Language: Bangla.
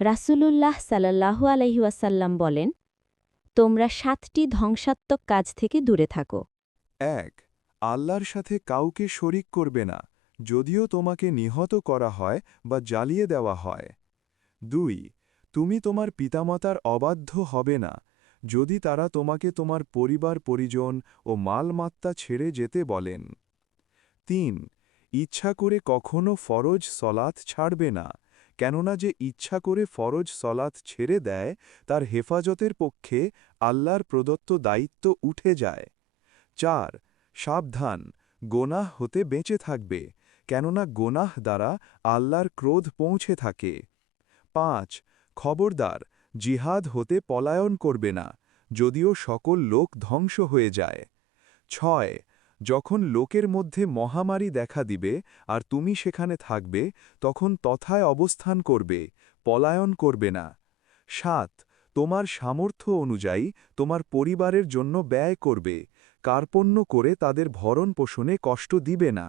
রাসূলুল্লাহ সাল্লাল্লাহু আলাইহি ওয়াসাল্লাম বলেন, তোমরা ৭টি ধ্বংসাত্মক কাজ থেকে দূরে থাকো। ১. আল্লাহর সাথে কাউকে শরিক করবে না, যদিও তোমাকে নিহত করা হয় বা জ্বালিয়ে দেওয়া হয়। ২. তুমি তোমার পিতামাতার অবাধ্য হবে না, যদি তারা তোমাকে তোমার পরিবার পরিজন ও মালমাত্তা ছেড়ে যেতে বলেন। ৩. ইচ্ছা করে কখনো ফরজ সলাত ছাড়বে না, কেননা যে ইচ্ছা করে ফরজ সলাত ছেড়ে দেয় তার হেফাজতের পক্ষে আল্লাহর প্রদত্ত দায়িত্ব উঠে যায়। ৪. সাবধান, গোনাহ হতে বেঁচে থাকবে, কেননা গোনাহ দ্বারা আল্লাহর ক্রোধ পৌঁছে থাকে। ৫. খবরদার, জিহাদ হতে পলায়ন করবে না, যদিও সকল লোক ধ্বংস হয়ে যায়। ৬. যখন লোকের মধ্যে মহামারী দেখা দিবে আর তুমি সেখানে থাকবে, তখন তথায় অবস্থান করবে, পলায়ন করবে না। ৭. তোমার সামর্থ্য অনুযায়ী তোমার পরিবারের জন্য ব্যয় করবে, কার্পণ্য করে তাদের ভরণ পোষণে কষ্ট দিবে না।